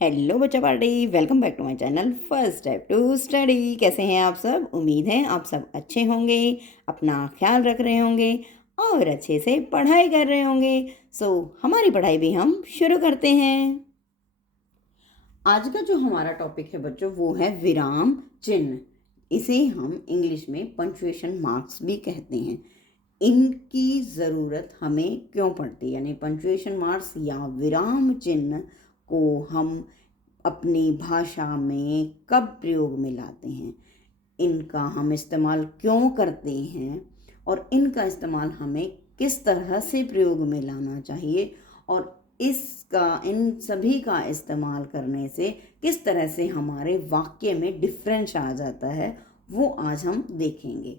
Hello बच्चा party, welcome back to my channel first step to study. कैसे हैं आप सब? उम्मीद है आप सब अच्छे होंगे, अपना ख्याल रख रहे होंगे और अच्छे से पढ़ाई कर रहे होंगे। हमारी पढ़ाई भी हम शुरू करते हैं। आज का जो हमारा टॉपिक है बच्चों, वो है विराम चिन्ह। इसे हम इंग्लिश में पंक्चुएशन मार्क्स भी कहते हैं। इनकी ज़रूरत हमें क्यों पड़ती है, यानी पंक्चुएशन मार्क्स या विराम चिन्ह को हम अपनी भाषा में कब प्रयोग में लाते हैं, इनका हम इस्तेमाल क्यों करते हैं और इनका इस्तेमाल हमें किस तरह से प्रयोग में लाना चाहिए और इन सभी का इस्तेमाल करने से किस तरह से हमारे वाक्य में डिफरेंस आ जाता है, वो आज हम देखेंगे।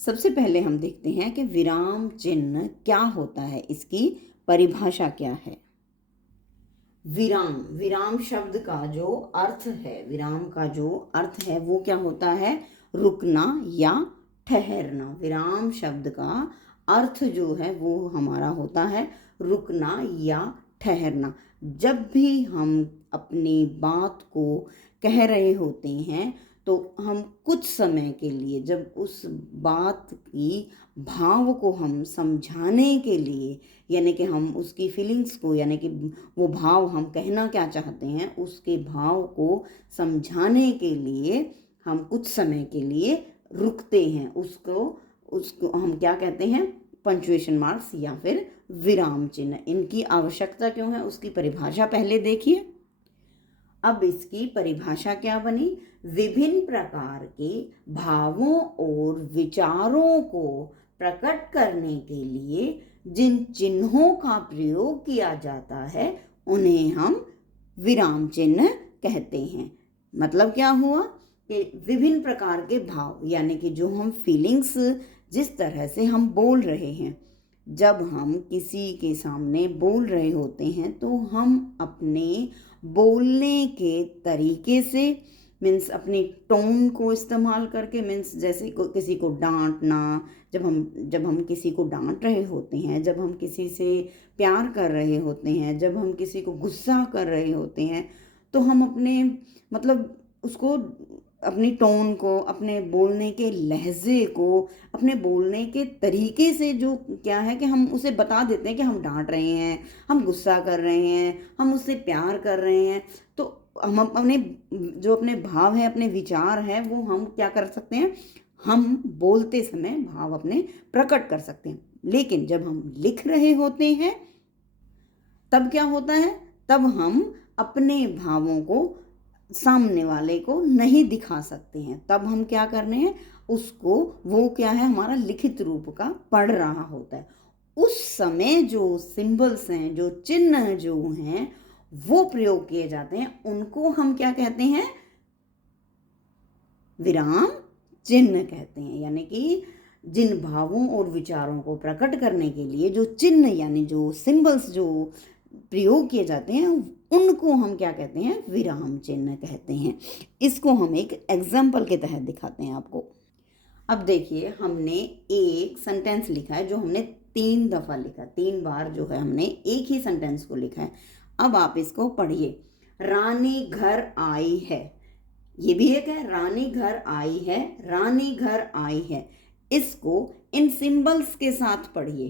सबसे पहले हम देखते हैं कि विराम चिन्ह क्या होता है, इसकी परिभाषा क्या है। विराम शब्द का जो अर्थ है, विराम का जो अर्थ है वो क्या होता है? रुकना या ठहरना। विराम शब्द का अर्थ जो है वो हमारा होता है रुकना या ठहरना। जब भी हम अपनी बात को कह रहे होते हैं तो हम कुछ समय के लिए, जब उस बात की भाव को हम समझाने के लिए, यानी कि हम उसकी फीलिंग्स को, यानी कि वो भाव हम कहना क्या चाहते हैं उसके भाव को समझाने के लिए हम कुछ समय के लिए रुकते हैं, उसको हम क्या कहते हैं? पंक्चुएशन मार्क्स या फिर विराम चिन्ह। इनकी आवश्यकता क्यों है उसकी परिभाषा पहले देखिए। अब इसकी परिभाषा क्या बनी? विभिन्न प्रकार के भावों और विचारों को प्रकट करने के लिए जिन चिन्हों का प्रयोग किया जाता है उन्हें हम विराम चिन्ह कहते हैं। मतलब क्या हुआ कि विभिन्न प्रकार के भाव, यानी कि जो हम फीलिंग्स, जिस तरह से हम बोल रहे हैं, जब हम किसी के सामने बोल रहे होते हैं तो हम अपने बोलने के तरीके से, मीन्स अपनी टोन को इस्तेमाल करके, मीन्स जैसे किसी को डांटना, जब हम किसी को डांट रहे होते हैं, जब हम किसी से प्यार कर रहे होते हैं, जब हम किसी को गुस्सा कर रहे होते हैं, तो हम अपने मतलब उसको, अपनी टोन को, अपने बोलने के लहजे को, अपने बोलने के तरीके से जो क्या है कि हम उसे बता देते हैं कि हम डांट रहे हैं, हम गुस्सा कर रहे हैं, हम उससे प्यार कर रहे हैं। तो हम अपने जो अपने भाव है, अपने विचार है, वो हम क्या कर सकते हैं? हम बोलते समय भाव अपने प्रकट कर सकते हैं। लेकिन जब हम लिख रहे होते हैं तब क्या होता है? तब हम अपने भावों को सामने वाले को नहीं दिखा सकते हैं। तब हम क्या करने हैं? उसको, वो क्या है, हमारा लिखित रूप का पढ़ रहा होता है। उस समय जो सिंबल्स हैं, जो चिन्ह जो हैं, वो प्रयोग किए जाते हैं, उनको हम क्या कहते हैं? विराम चिन्ह कहते हैं। यानी कि जिन भावों और विचारों को प्रकट करने के लिए जो चिन्ह, यानी जो सिंबल्स जो प्रयोग किए जाते हैं, उनको हम क्या कहते हैं? विराम चिन्ह कहते हैं। इसको हम एक एग्जाम्पल के तहत दिखाते हैं आपको। अब देखिए, हमने एक सेंटेंस लिखा है जो हमने 3 दफ़ा लिखा, 3 बार जो है हमने एक ही सेंटेंस को लिखा है। अब आप इसको पढ़िए। रानी घर आई है, ये भी एक है, रानी घर आई है, रानी घर आई है। इसको इन सिंबल्स के साथ पढ़िए।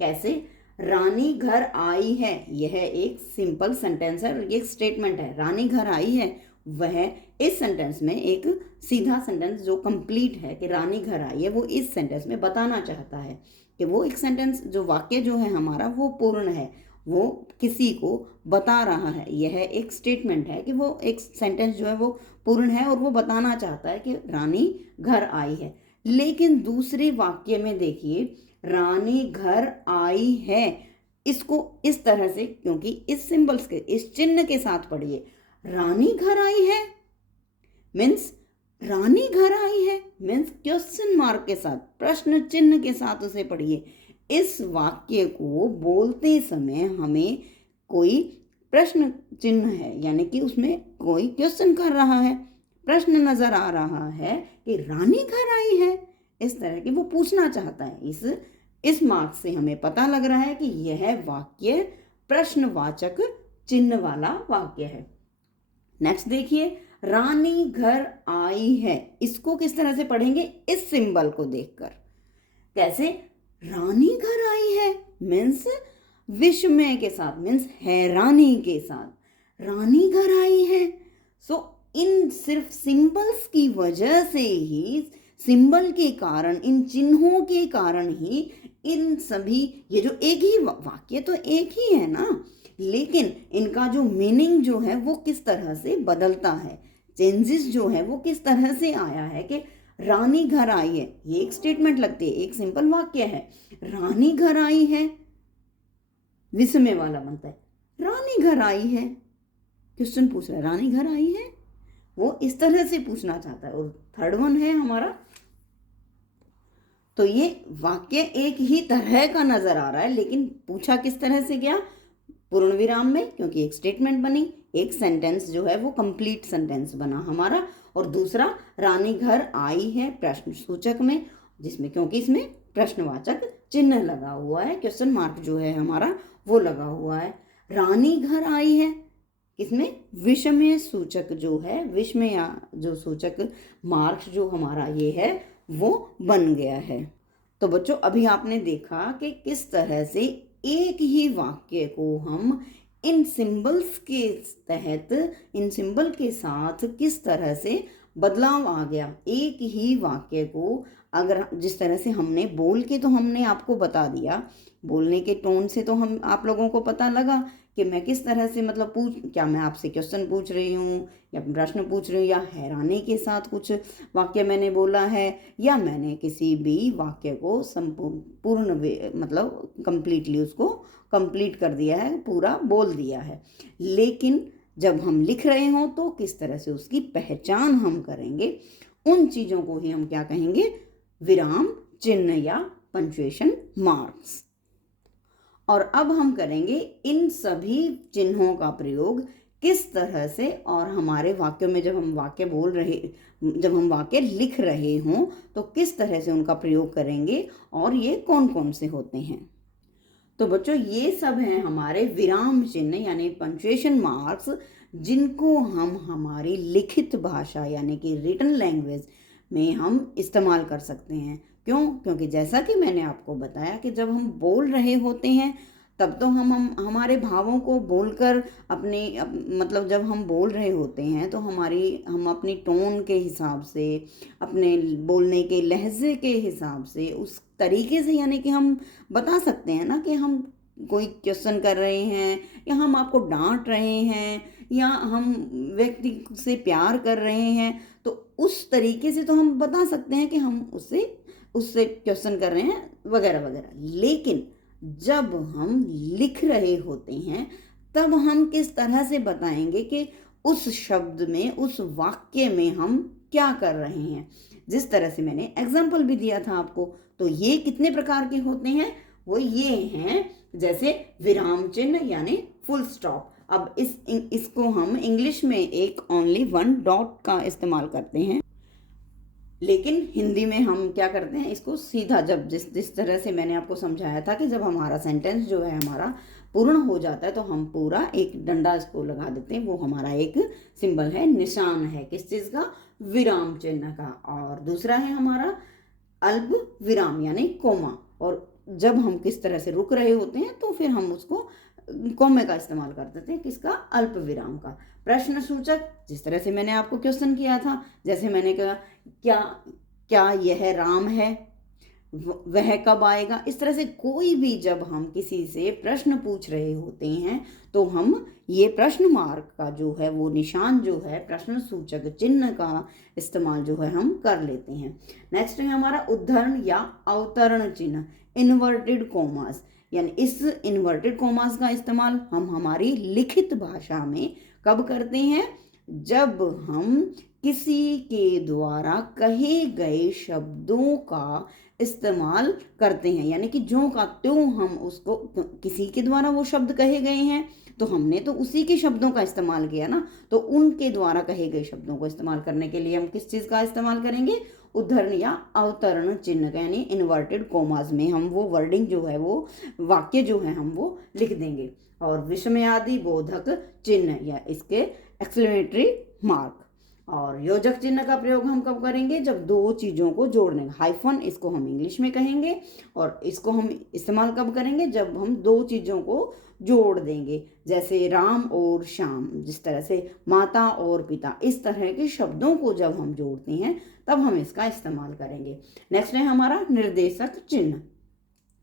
कैसे? रानी घर आई है, यह एक सिंपल सेंटेंस है और ये एक स्टेटमेंट है। रानी घर आई है, वह इस सेंटेंस में एक सीधा सेंटेंस जो कंप्लीट है कि रानी घर आई है, वो इस सेंटेंस में बताना चाहता है कि वो एक सेंटेंस, जो वाक्य जो है हमारा, वो पूर्ण है, वो किसी को बता रहा है। यह एक स्टेटमेंट है कि वो एक सेंटेंस जो है वो पूर्ण है और वो बताना चाहता है कि रानी घर आई है। लेकिन दूसरे वाक्य में देखिए, रानी घर आई है, इसको इस तरह से, क्योंकि इस सिंबल्स के, इस चिन्ह के साथ पढ़िए। रानी घर आई है मीन्स रानी घर आई है, मीन्स क्वेश्चन मार्क के साथ, प्रश्न चिन्ह के साथ उसे पढ़िए। इस वाक्य को बोलते समय हमें कोई प्रश्न चिन्ह है, यानी कि उसमें कोई क्वेश्चन कर रहा है, प्रश्न नजर आ रहा है कि रानी घर आई है, इस तरह की वो पूछना चाहता है। इस मार्क से हमें पता लग रहा है कि यह वाक्य प्रश्नवाचक चिन्ह वाला वाक्य है। नेक्स्ट देखिए, रानी घर आई है, इसको किस तरह से पढ़ेंगे? इस सिंबल को देखकर। कैसे? रानी घर आई है मीन्स विस्मय के साथ, मीन्स हैरानी के साथ रानी घर आई है। सो इन सिर्फ सिंबल्स की वजह से ही, सिंबल के कारण, इन चिन्हों के कारण ही इन सभी, ये जो एक ही वाक्य तो एक ही है ना, लेकिन इनका जो मीनिंग जो है वो किस तरह से बदलता है, चेंजेस जो है वो किस तरह से आया है कि रानी घर आई है, ये एक स्टेटमेंट लगती है, एक सिंपल वाक्य है। रानी घर आई है विस्मय वाला बनता है, रानी घर आई है, क्वेश्चन पूछ रहा है रानी घर आई है, वो इस तरह से पूछना चाहता है। और थर्ड वन है हमारा, तो ये वाक्य एक ही तरह का नजर आ रहा है, लेकिन पूछा किस तरह से गया? पूर्ण विराम में, क्योंकि एक स्टेटमेंट बनी, एक सेंटेंस जो है वो कंप्लीट सेंटेंस बना हमारा। और दूसरा रानी घर आई है प्रश्न सूचक में, जिसमें क्योंकि इसमें प्रश्नवाचक चिन्ह लगा हुआ है, क्वेश्चन मार्क जो है हमारा वो लगा हुआ है। रानी घर आई है इसमें विस्मय सूचक जो है, विस्मय जो सूचक मार्क्स जो हमारा ये है वो बन गया है। तो बच्चों अभी आपने देखा कि किस तरह से एक ही वाक्य को हम इन सिंबल्स के तहत, इन सिंबल के साथ किस तरह से बदलाव आ गया। एक ही वाक्य को अगर जिस तरह से हमने बोल के, तो हमने आपको बता दिया, बोलने के टोन से तो हम आप लोगों को पता लगा कि मैं किस तरह से मतलब क्या मैं आपसे क्वेश्चन पूछ रही हूँ या प्रश्न पूछ रही हूँ, या हैरानी के साथ कुछ वाक्य मैंने बोला है, या मैंने किसी भी वाक्य को संपूर्ण मतलब कंप्लीटली उसको कंप्लीट कर दिया है, पूरा बोल दिया है। लेकिन जब हम लिख रहे हों तो किस तरह से उसकी पहचान हम करेंगे, उन चीज़ों को ही हम क्या कहेंगे? विराम चिन्ह या पंक्चुएशन मार्क्स। और अब हम करेंगे इन सभी चिन्हों का प्रयोग किस तरह से, और हमारे वाक्यों में जब हम वाक्य लिख रहे हों तो किस तरह से उनका प्रयोग करेंगे, और ये कौन कौन से होते हैं। तो बच्चों ये सब हैं हमारे विराम चिन्ह यानी पंक्चुएशन मार्क्स, जिनको हम हमारी लिखित भाषा यानी कि रिटन लैंग्वेज में हम इस्तेमाल कर सकते हैं। क्यों? क्योंकि जैसा कि मैंने आपको बताया कि जब हम बोल रहे होते हैं तब तो हम हमारे भावों को बोलकर मतलब जब हम बोल रहे होते हैं तो हम अपनी टोन के हिसाब से, अपने बोलने के लहजे के हिसाब से, उस तरीके से यानी कि हम बता सकते हैं ना कि हम कोई क्वेश्चन कर रहे हैं, या हम आपको डांट रहे हैं, या हम व्यक्ति से प्यार कर रहे हैं, तो उस तरीके से तो हम बता सकते हैं कि हम उससे क्वेश्चन कर रहे हैं वगैरह वगैरह। लेकिन जब हम लिख रहे होते हैं तब हम किस तरह से बताएंगे कि उस शब्द में, उस वाक्य में हम क्या कर रहे हैं। जिस तरह से मैंने एग्जाम्पल भी दिया था आपको, तो ये कितने प्रकार के होते हैं? वो ये हैं जैसे विराम चिन्ह यानी फुल स्टॉप। अब इसको हम इंग्लिश में एक ओनली वन डॉट का इस्तेमाल करते हैं, लेकिन हिंदी में हम क्या करते हैं, इसको सीधा, जब जिस तरह से मैंने आपको समझाया था कि जब हमारा सेंटेंस जो है हमारा पूर्ण हो जाता है तो हम पूरा एक डंडा इसको लगा देते हैं, वो हमारा एक सिंबल है, निशान है, किस चीज़ का? विराम चिन्ह का। और दूसरा है हमारा अल्प विराम यानी कोमा, और जब हम किस तरह से रुक रहे होते हैं तो फिर हम उसको कोमे का इस्तेमाल कर देते हैं, किसका? अल्प विराम का। प्रश्न सूचक, जिस तरह से मैंने आपको क्वेश्चन किया था, जैसे मैंने कहा क्या यह राम है, वह कब आएगा, इस तरह से कोई भी जब हम किसी से प्रश्न पूछ रहे होते हैं तो हम ये प्रश्न मार्क का जो है वो निशान जो है, प्रश्न सूचक चिन्ह का इस्तेमाल जो है हम कर लेते हैं। नेक्स्ट है हमारा उद्धरण या अवतरण चिन्ह, इन्वर्टेड कोमास, यानी इस इन्वर्टेड कोमास का इस्तेमाल हम हमारी लिखित भाषा में कब करते हैं? जब हम किसी के द्वारा कहे गए शब्दों का इस्तेमाल करते हैं, यानी कि ज्यों का त्यों हम उसको, किसी के द्वारा वो शब्द कहे गए हैं तो हमने तो उसी के शब्दों का इस्तेमाल किया ना, तो उनके द्वारा कहे गए शब्दों को इस्तेमाल करने के लिए हम किस चीज़ का इस्तेमाल करेंगे? उद्धरण या अवतरण चिन्ह का, यानी इन्वर्टेड कोमास में हम वो वर्डिंग जो है, वो वाक्य जो है हम वो लिख देंगे। और विस्मयादि बोधक चिन्ह या इसके एक्सक्लेमेटरी मार्क। और योजक चिन्ह का प्रयोग हम कब करेंगे, जब दो चीज़ों को जोड़ने, हाइफन इसको हम इंग्लिश में कहेंगे, और इसको हम इस्तेमाल कब करेंगे, जब हम दो चीज़ों को जोड़ देंगे, जैसे राम और श्याम, जिस तरह से माता और पिता, इस तरह के शब्दों को जब हम जोड़ते हैं तब हम इसका इस्तेमाल करेंगे। नेक्स्ट है हमारा निर्देशक चिन्ह।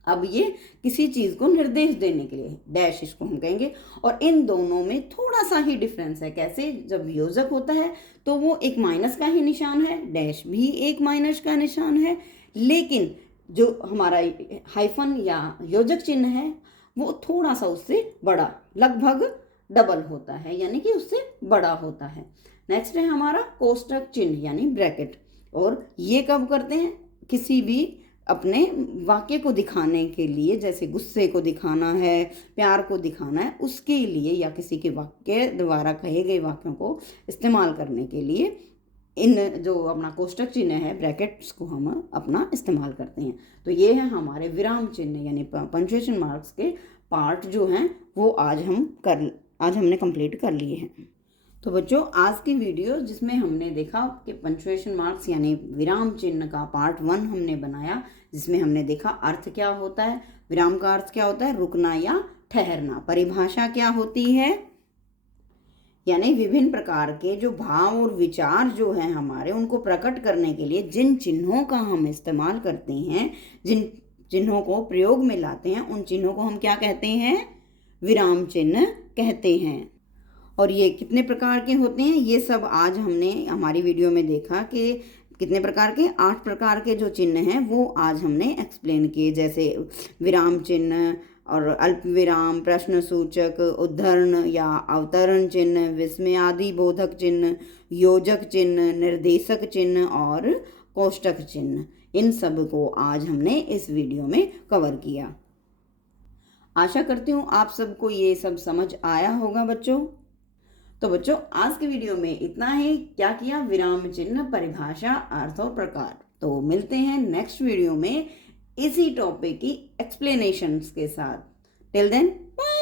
अब ये किसी चीज़ को निर्देश देने के लिए, डैश इसको हम कहेंगे। और इन दोनों में थोड़ा सा ही डिफरेंस है। कैसे, जब योजक होता है तो वो एक माइनस का ही निशान है, डैश भी एक माइनस का निशान है, लेकिन जो हमारा हाइफन या योजक चिन्ह है वो थोड़ा सा उससे बड़ा, लगभग डबल होता है, यानी कि उससे बड़ा होता है। नेक्स्ट है हमारा कोष्टक चिन्ह यानी ब्रैकेट। और ये कब करते हैं, किसी भी अपने वाक्य को दिखाने के लिए, जैसे गुस्से को दिखाना है, प्यार को दिखाना है, उसके लिए, या किसी के वाक्य द्वारा कहे गए वाक्यों को इस्तेमाल करने के लिए इन जो अपना कोष्टक चिन्ह है, ब्रैकेट्स को हम अपना इस्तेमाल करते हैं। तो ये है हमारे विराम चिन्ह यानी पंक्चुएशन मार्क्स के पार्ट जो हैं वो आज हमने कंप्लीट कर लिए हैं। तो बच्चों, आज की वीडियो जिसमें हमने देखा कि पंक्चुएशन मार्क्स यानी विराम चिन्ह का पार्ट 1 हमने बनाया, जिसमें हमने देखा अर्थ क्या होता है, विराम का अर्थ क्या होता है, रुकना या ठहरना, परिभाषा क्या होती है, यानी विभिन्न प्रकार के जो भाव और विचार जो हैं हमारे, उनको प्रकट करने के लिए जिन चिन्हों का हम इस्तेमाल करते हैं, जिन चिन्हों को प्रयोग में लाते हैं, उन चिन्हों को हम क्या कहते हैं, विराम चिन्ह कहते हैं। और ये कितने प्रकार के होते हैं, ये सब आज हमने हमारी वीडियो में देखा कि कितने प्रकार के, 8 प्रकार के जो चिन्ह हैं वो आज हमने एक्सप्लेन किए, जैसे विराम चिन्ह और अल्प विराम, प्रश्न सूचक, उद्धरण या अवतरण चिन्ह, विस्मयादि बोधक चिन्ह, योजक चिन्ह, निर्देशक चिन्ह और कोष्टक चिन्ह। इन सब को आज हमने इस वीडियो में कवर किया। आशा करती हूँ आप सबको ये सब समझ आया होगा बच्चों। तो बच्चों, आज की वीडियो में इतना ही। क्या किया, विराम चिन्ह, परिभाषा, अर्थ और प्रकार। तो मिलते हैं नेक्स्ट वीडियो में इसी टॉपिक की एक्सप्लेनेशंस के साथ। Till then bye.